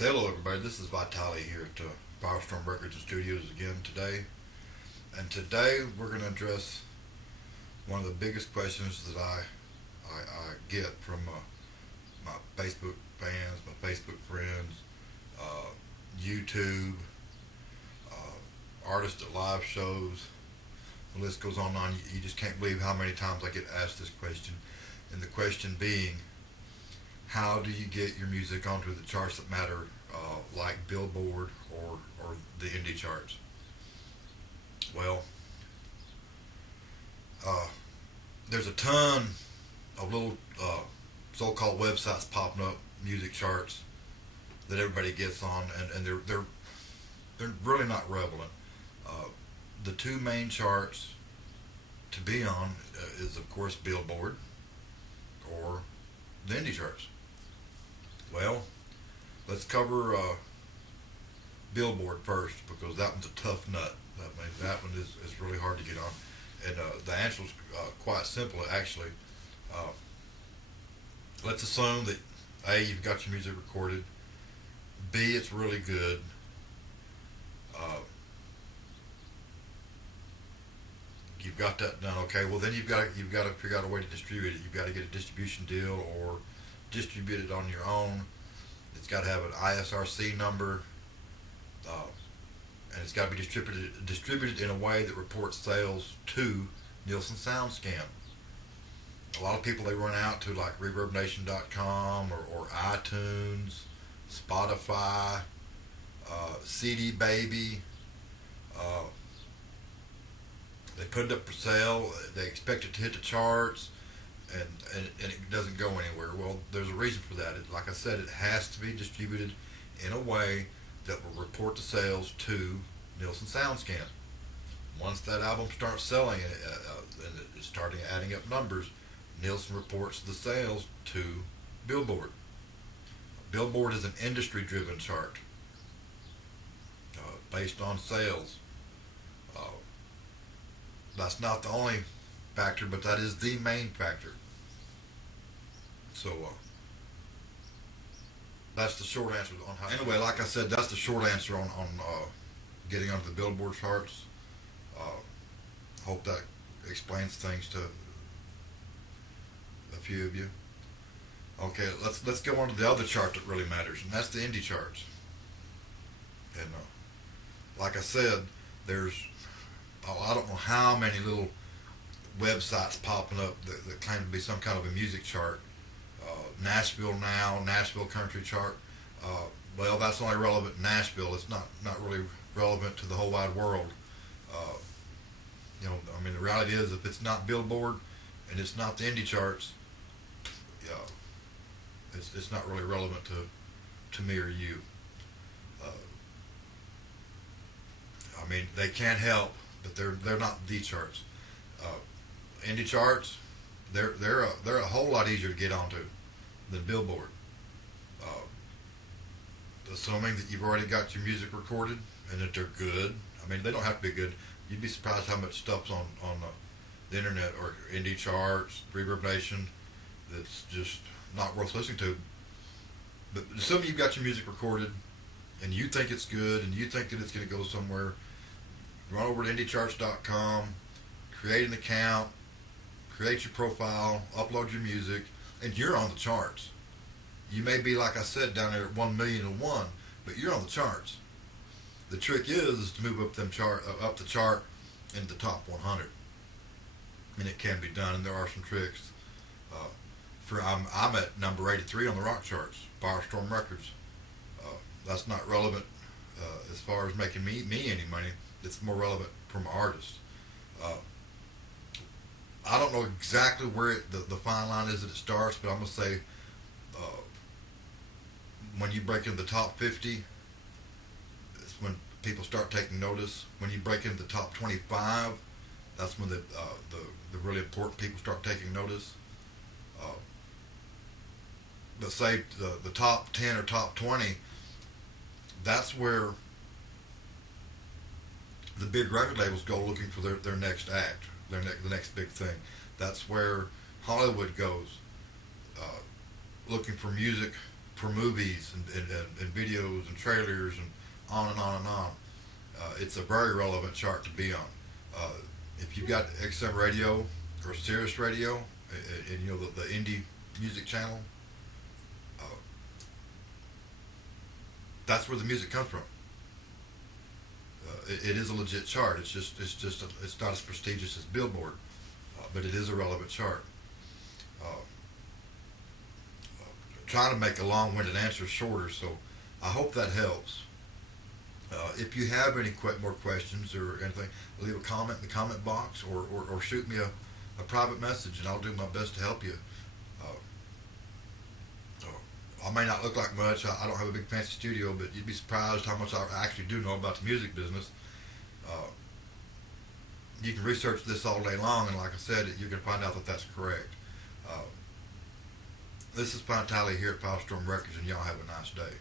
Say hello, everybody. This is Vitali here at Firestorm Records and Studios again today. And today we're going to address one of the biggest questions that I get from my Facebook fans, my Facebook friends, YouTube, artists at live shows. The list goes on and on. You just can't believe how many times I get asked this question. And the question being, how do you get your music onto the charts that matter, like Billboard or the indie charts? Well, there's a ton of little so-called websites popping up, music charts that everybody gets on, and they're really not relevant. The two main charts to be on is, of course, Billboard or the indie charts. Well, let's cover Billboard first, because that one's a tough nut. That one is really hard to get on. And the answer is quite simple, actually. Let's assume that A, you've got your music recorded. B, it's really good. You've got that done. Okay, well then you've got to figure out a way to distribute it. You've got to get a distribution deal or distribute it on your own. It's got to have an ISRC number, and it's got to be distributed in a way that reports sales to Nielsen SoundScan. A lot of people, they run out to like ReverbNation.com or iTunes, Spotify, CD Baby. They put it up for sale. They expect it to hit the charts, and it doesn't go anywhere. Well, there's a reason for that. Like I said, it has to be distributed in a way that will report the sales to Nielsen SoundScan. Once that album starts selling and it's starting adding up numbers, Nielsen reports the sales to Billboard. Billboard is an industry-driven chart based on sales. That's not the only factor, but that is the main factor. So that's the short answer on how. Anyway, like I said, that's the short answer on getting onto the Billboard charts. Hope that explains things to a few of you. Okay, let's go on to the other chart that really matters, and that's the indie charts. And like I said, there's I don't know how many little websites popping up that claim to be some kind of a music chart. Nashville Now, Nashville Country Chart. Well, that's only relevant in Nashville. It's not really relevant to the whole wide world. I mean, the reality is, if it's not Billboard and it's not the indie charts, it's not really relevant to me or you. I mean, they can't help, but they're not the charts. Indie charts, they're a whole lot easier to get onto than Billboard. Assuming that you've already got your music recorded and that they're good. I mean, they don't have to be good. You'd be surprised how much stuff's on the internet or indie charts, Reverb Nation, that's just not worth listening to. But assuming you've got your music recorded and you think it's good and you think that it's going to go somewhere, run over to IndieCharts.com, create an account, create your profile, upload your music, and you're on the charts. You may be, like I said, down there at 1,000,001, but you're on the charts. The trick is to move up the chart into the top 100, and it can be done. And there are some tricks. I'm at number 83 on the rock charts, Firestorm Records. That's not relevant as far as making me any money. It's more relevant from artists. I don't know exactly where the fine line is that it starts, but I'm going to say when you break into the top 50, it's when people start taking notice. When you break into the top 25, that's when the really important people start taking notice. But say the top 10 or top 20, that's where the big record labels go looking for their next act, the next big thing. That's where Hollywood goes looking for music for movies and videos and trailers and on and on and on. It's a very relevant chart to be on. If you've got XM radio or Sirius radio, and you know the indie music channel, that's where the music comes from. It is a legit chart. It's not as prestigious as Billboard, but it is a relevant chart. Trying to make a long-winded answer shorter, so I hope that helps. If you have any more questions or anything, leave a comment in the comment box, or shoot me a private message, and I'll do my best to help you. I may not look like much. I don't have a big fancy studio, but you'd be surprised how much I actually do know about the music business. You can research this all day long, and like I said, you can find out that that's correct. This is Pine Tally here at Firestorm Records, and y'all have a nice day.